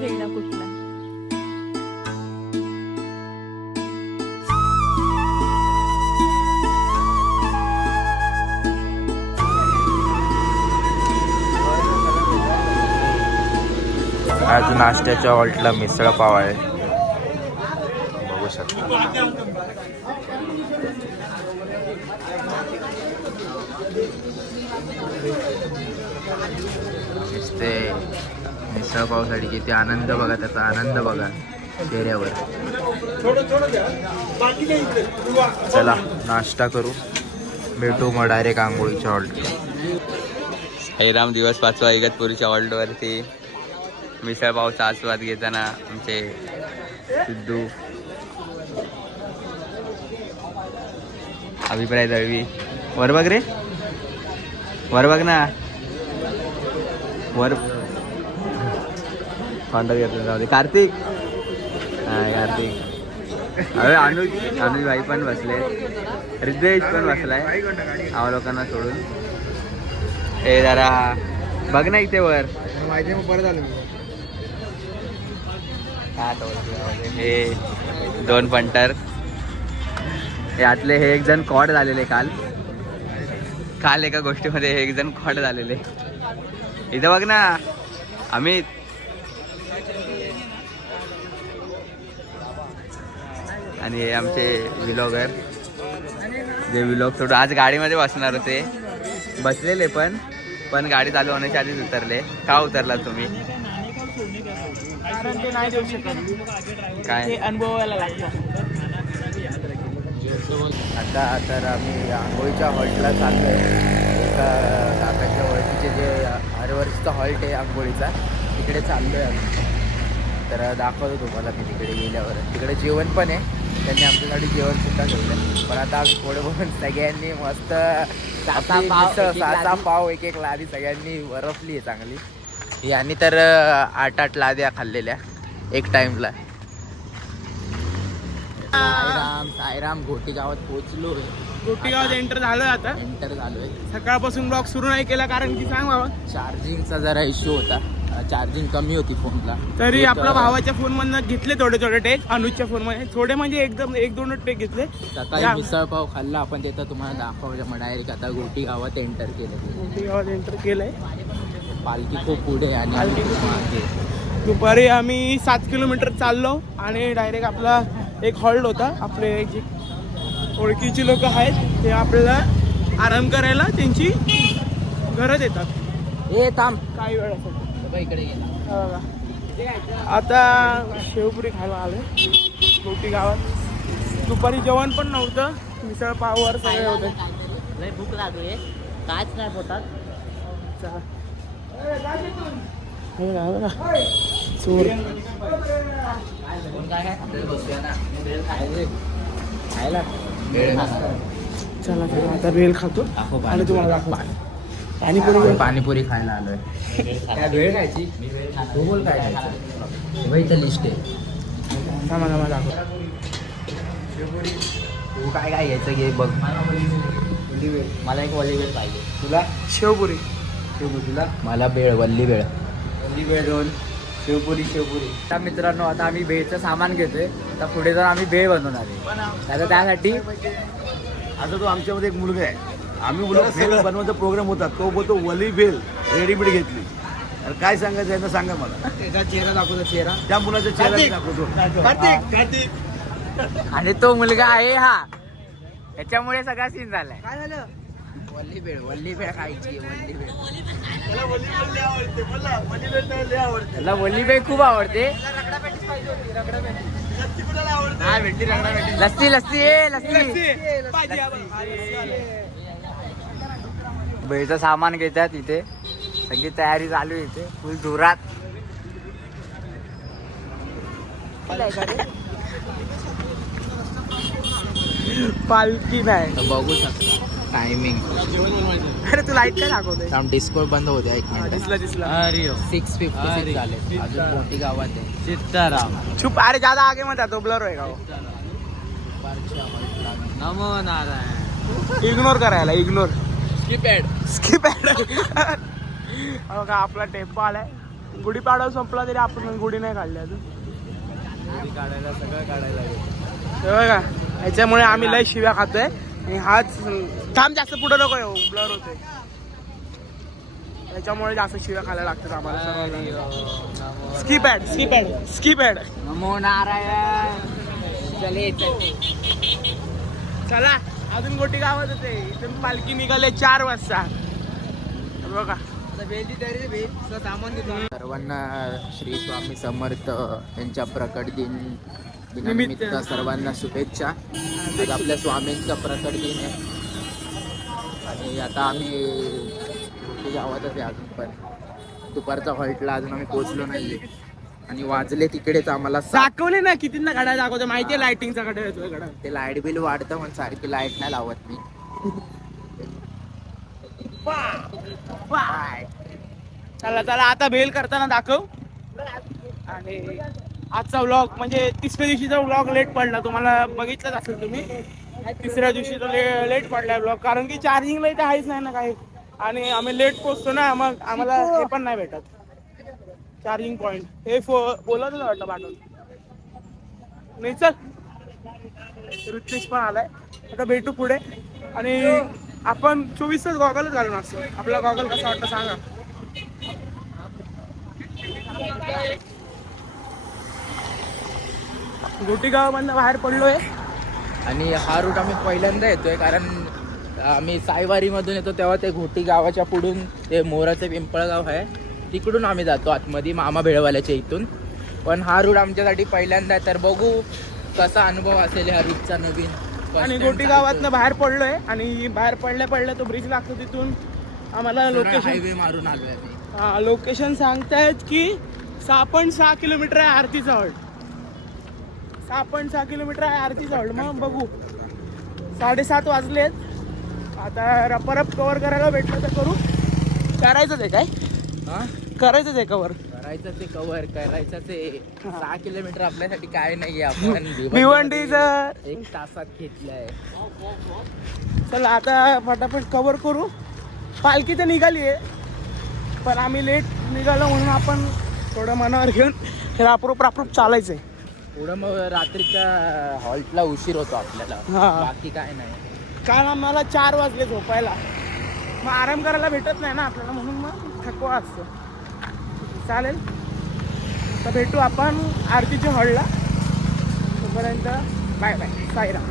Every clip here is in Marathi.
घेणं कुठला. आज नाश्त्याच्या हॉल्टला मिसळ पाव आहे, बघू शकता. नुसते मिसळ पावसाठी किती आनंद बघा, त्याचा आनंद बघा चेहऱ्यावर. चला नाश्ता करू, भेटू मग डायरेक्ट आंघोळीच्या हॉल्टला. साईराम दिवस 5वा इगतपुरीच्या हॉल्टवरती मिसळ पावचा आस्वाद घेताना आमचे सिद्धू. अभिप्राय दळवी वर बघ रे, वर बघ ना, वर कॉन्टॅक्ट घेतलं जाऊ दे. कार्तिक, हा कार्तिक. अरे अनुज भाई पण बसले, रिद्वेश पण बसलाय आवा लोकांना सोडून. हे जरा बघ ना इथे वर माहिती मग परत आलो. हे 2 पंटर, यातले हे एक जण कॉड झालेले काल एका गोष्टीमध्ये हे एक जण कॉड झालेले. इथं बघ ना अमित. आणि हे आमचे व्लॉगर, जे व्लॉग सोडून आज गाडीमध्ये बसणार होते, बसलेले पण गाडी चालू होण्याच्या आधीच उतरले. का उतरला तुम्ही? कारण ते नाही देऊ शकत, काय अनुभवायला लागतं. आता तर आम्ही आंघोळीच्या हॉल्टला चाललो आहे. एका काकाच्या ओळखीचे जे हरवर्षीचा हॉल्ट आहे आंघोळीचा, तिकडे चाललो आहे आम्ही. तर दाखवतो तुम्हाला मी तिकडे गेल्यावर. तिकडे जेवण पण आहे, त्यांनी आमच्यासाठी जेवणसुद्धा ठेवलं. पण आता आम्ही पुढे बघून सगळ्यांनी मस्त 6 पाव एक लादी सगळ्यांनी बरफली आहे चांगली. यांनी तर 8 लाद्या खाल्लेल्या एक टाइमला. साईराम घोटी गावात पोहोचलो. गोटी गावात एंटर झालोय. आता एंटर झालोय. सकाळपासून ब्लॉग सुरू नाही केला कारण की सांग बाबा, चार्जिंगचा जरा इश्यू होता, चार्जिंग कमी होती फोनला. तरी आपल्या भावाच्या फोन मधनं घेतले थोडे टेक. अनुजच्या फोन मध्ये थोडे म्हणजे एकदम 1-2 टेक घेतले. सकाळी मिसळ पाव खाल्ला आपण, तिथं तुम्हाला दाखवलं. मग डायरेक्ट आता गोटी गावात एंटर केलं. गोटी गावात एंटर केलंय. पालखी खूप पुढे आणि पालखी खूप मागे. दुपारी आम्ही 7 किलोमीटर चाललो आणि डायरेक्ट आपला एक हॉल्ट होता. आपले जे ओळखीची लोक आहेत ते आपल्याला आराम करायला त्यांची घरं देतात. ए थांब काही वेळासाठी. इकडे गेला. आता शेवपुरी खायला आलोय गोटी गावात. दुपारी जेवण पण नव्हतं, मिसळ पाववर सगळे होते. भूक लागली, काच नाही पोटात. चोर चला आता भेळ खातो आणि तुम्हाला दाखवतो. पाणीपुरी खायला आलोय. भेळ खायची, तू बोल काय खायचं. इथं लिस्ट आहे, थांबा दाखव. तू काय काय घ्यायचं घे बघ. मला एक वल्ली भेळ पाहिजे. तुला शेवपुरी. तुला मला भेळ, वल्ली भेळ 2 शेवपुरी. त्या मित्रांनो आता आम्ही भेळचं सामान घेतोय. आता पुढे जाऊन आम्ही भेळ बनवणार आहे. आता त्यासाठी आता तो आमच्यामध्ये एक मुलगा आहे, आम्ही भेल बनवायचा प्रोग्राम होता, तो बोलतो वली भेल रेडीमेड घेतली. अरे काय सांगायचं यांना सांगा मला. त्याचा चेहरा दाखवतो. चेहरा त्या मुलाचा चेहरा दाखवतो. आणि तो मुलगा आहे हा, त्याच्यामुळे सगळा सीन झालाय. काय झालं? वल्ली भेळ खायची. त्याला वल्ली भेळ खूप आवडते. लस्सी. भेळचं सामान घेतात इथे, सगळी तयारी चालू आहे इथे फुल जोरात. पालखी नाही बघू शकता टायमिंग. अरे तू लाईट काय दाखवतोय? डिस्को बंद होते. एक मिनिट. दिसला. अरे 6:56 झाले. अजून मोठी गावात आहे. सीताराम चुप. अरे ज्यादा आगे मत तो ब्लर होएगा वो. नमो नारायण. इग्नोर करायला. Skip ad. हो का आपला टेम्पो आलाय. गुढीपाडवा संपला तरी आपण गुढी नाही काढली अजून. गुढी काढायला सगळं काढायला लागेल. हे बघा ह्याच्यामुळे आम्ही लय शिव्या खातोय आणि हाच थांब जास्त पुढे नको येऊ ब्लर होते. त्याच्यामुळे जास्त शिव्या खायला लागतात आम्हाला सर्वांना. Skip ad. नमो नारायण. चला अजून गोटी गावात होते. इथून पालखी निघाले 4 वाजता. बघा सर्वांना श्री स्वामी समर्थ यांच्या प्रकट दिनानिमित्त सर्वांना शुभेच्छा. आज आपल्या स्वामींचा प्रकट दिन आहे आणि आता आम्ही गोटी गावातच आहे अजून पण. दुपारचा हॉल्टला अजून आम्ही पोहोचलो नाही आणि वाजले तिकडेच आम्हाला दाखवले ना किती ना गाड्या दाखवतो माहितीये. लाइटिंगचा कडे येतोय गडा. ते लाईट बिल वाढतं म्हणून सारखी लाईट नाही लावत मी. चला चला आता भेल करताना दाखव. आणि आजचा व्लॉग म्हणजे तिसऱ्या दिवशीचा व्लॉग लेट पडला. तुम्हाला बघितलंच असेल तुम्ही. तिसऱ्या दिवशी लेट पडलाय व्लॉग कारण की चार्जिंगला इथे आहेच नाही ना काही. आणि आम्ही लेट पोहोचतो ना मग आम्हाला हे पण नाही भेटत चार्जिंग पॉइंट. हे बोलत वाटतं पाठवून नाही. चल ऋत्विज पण आलाय. आता भेटू पुढे. आणि आपण 24 तास गॉगलच घालून असतो. आपला गॉगल कसा वाटतं सांगा. गोटी गावामधनं बाहेर पडलोय आणि हा रूट आम्ही पहिल्यांदा येतोय कारण आम्ही सायवारीमधून येतो तेव्हा ते घोटी गावाच्या पुढून ते मोराचे पिंपळगाव आहे तिकडून आम्ही जातो आतमध्ये मामा भेळवाल्याच्या इथून. पण हा रूट आमच्यासाठी पहिल्यांदा आहे तर बघू कसा अनुभव असेल ह्या रूटचा नवीन. आणि गोटी गावातनं बाहेर पडलोय आणि बाहेर पडल्या तो ब्रिज लागतो तिथून आम्हाला लोकेशन हायवे मारून आलोय आम्ही. लोकेशन सांगतायत की 6.6 किलोमीटर आहे आरतीचा हॉल्ट. 6.6 किलोमीटर आहे आरतीचा हॉल्ट. मग बघू 7:30 वाजलेत. आता रपरप कव्हर करायला भेटलं तर करू. करायचंच आहे काय करायचंच आहे कव्हर. करायचं ते कव्हर करायचं ते 6 किलोमीटर आपल्यासाठी काय नाहीये. आपण भिवंडीचं 1 तासात घेतलंय. चला आता फटाफट कव्हर करू. पालखी तर निघाली आहे पण आम्ही लेट निघालो म्हणून आपण थोडं मनावर घेऊन रापरूप चालायचंय. पुढं मग रात्रीच्या हॉल्टला उशीर होतो आपल्याला. बाकी काय नाही. कारण आम्हाला 4 वाजले झोपायला. मग आराम करायला भेटत नाही ना आपल्याला म्हणून मग थकवा असतो. चालेल तर भेटू आपण आरतीच्या हॉलला. तोपर्यंत बाय बाय. साईराम.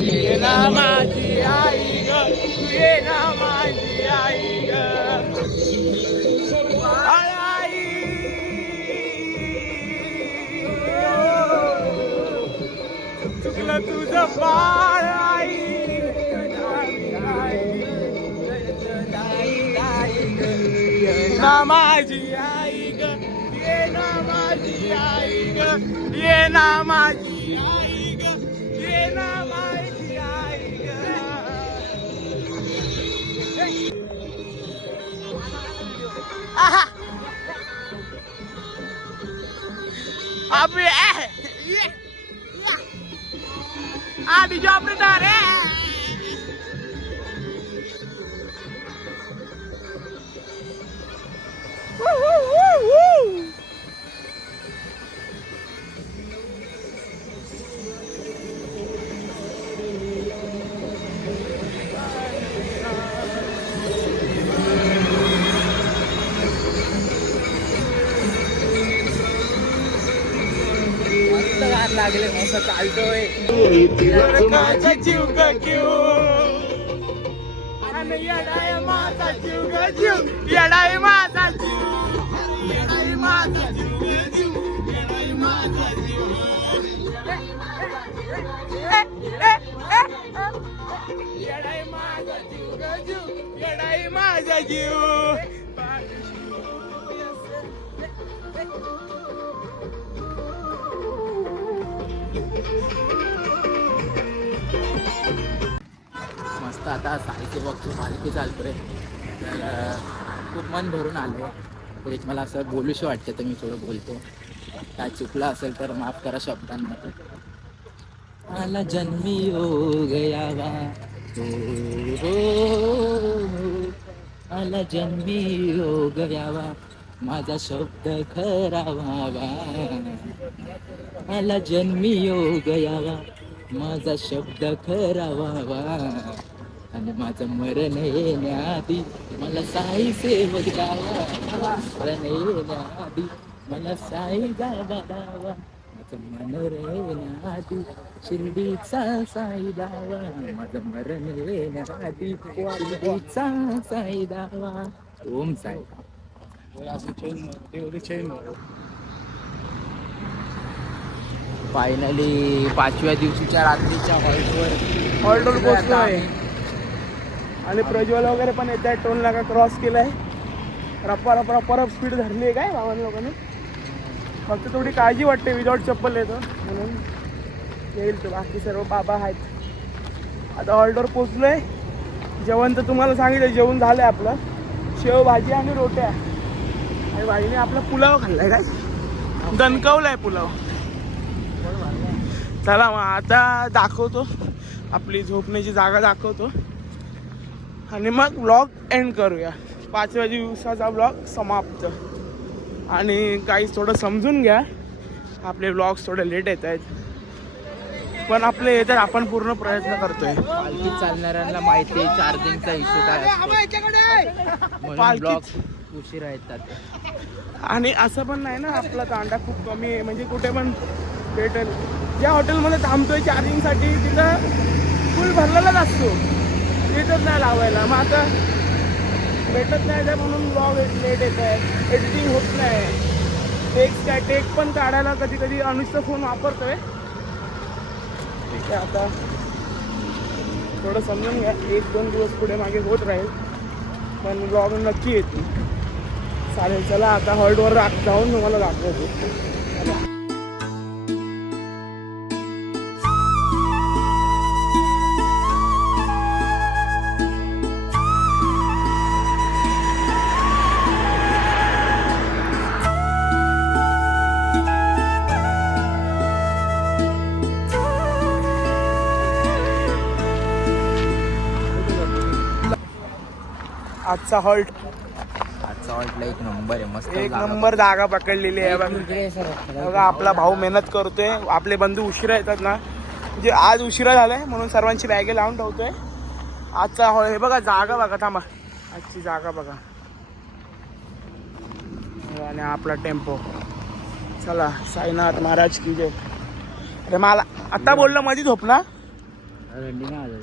ये ना माझी आई ग ये ना माझी आई ग आई चुकलं तुझं बाळ आई. ये ना माझी आई ग ये ना माझी आई ग ये ना माझी आई ग ये ना माझी आई ग. आहा अबे डीजे ऑपरेटर लागले मस्त चालतोय. जीव ग जीव आणि येडाय माझा जीव ग जीव येडाय माझा जीव येडाय माझा जीव ग जीव येडाय माझा जीव येडाय माझा जीव ग जीव येडाय माझा जीव. मस्त आता सारखे बघतो पालखी चालतोय तर खूप मन भरून आलं. तरीच मला असं बोलूशी वाटतं तर मी थोडं बोलतो. काय चुकलं असेल तर माफ करा शब्दांमध्ये. मला जन्मी हो गया वा हो मला जन्मी हो गया वा माझा शब्द खरा व्हावा, मला जन्मी योग यावा, माझा शब्द खरा व्हावा, आणि माझं मरण येण्याआधी मला साई सेवक द्यावा, मरण येण्याआधी मला साई गावा द्यावा, माझं मरण येण्याआधी शिर्डीचा साई दावा, माझं मरण येण्याआधी शिर्डीचा साई दावा. ओम साई. फायनली 5व्या दिवशीच्या रात्रीच्या हॉल्टवर पोहोचलोय आणि प्रज्वल वगैरे पण येत आहे. टोल नाका क्रॉस केलाय. रप्पा रप्पा परत स्पीड धरली आहे काय बाबांना लोकांनी. फक्त थोडी काळजी वाटते विदाऊट चप्पल येतो म्हणून येईल तो. बाकी सर्व बाबा आहेत. आता हॉल्टवर पोचलोय. जेवण तर तुम्हाला सांगितलं जेवण झालंय आपलं. शेव भाजी आणि रोट्या आणि भाजीने आपला पुलाव खाल्लाय काय दणकवलाय पुलाव. चला मग आता दाखवतो आपली झोपण्याची जागा दाखवतो आणि मग व्लॉग एंड करूया. 5व्या दिवसाचा व्लॉग समाप्त. आणि काहीच थोडं समजून घ्या आपले व्लॉग्स थोडे लेट येत आहेत पण आपले येतात. आपण पूर्ण प्रयत्न करतोय. पालखी चालणाऱ्यांना माहिती आहे चार्जिंगचा इश्यू काय असतो, म्हणून ब्लॉग उशिरा येतात. आणि असं पण नाही ना आपला तांडा खूप कमी आहे. म्हणजे कुठे पण भेटेल. ज्या हॉटेलमध्ये थांबतोय चार्जिंगसाठी तिथं फुल भरलेलाच असतो. तिथंच नाही लावायला. मग आता भेटत नाही त्या म्हणून ब्लॉग लेट येत आहे. एडिटिंग होत नाही. टेक पण काढायला कधी कधी अनुजचा फोन वापरतोय. ठीक आहे आता थोडं समजून घ्या. 1-2 दिवस पुढे मागे होत राहील पण ब्लॉग नक्की येतील. चालेल चला आता हॉल्टवर जाऊन तुम्हाला दाखवतो. आजचा हॉल्ट एक नंबर आहे. मस्त एक नंबर जागा पकडलेली आहे बघा. आपला भाऊ मेहनत करतोय. आपले बंधू उशिरा येतात ना. म्हणजे आज उशिरा झालाय म्हणून सर्वांची बॅगे लावून ठेवतोय. आजचा हॉल हे बघा. जागा बघा. थांबा. आजची जागा बघा. आणि आपला टेम्पो. चला साईनाथ महाराज की जय. अरे मला आता बोललं मध्ये झोप ना. रंडी नाही आलं.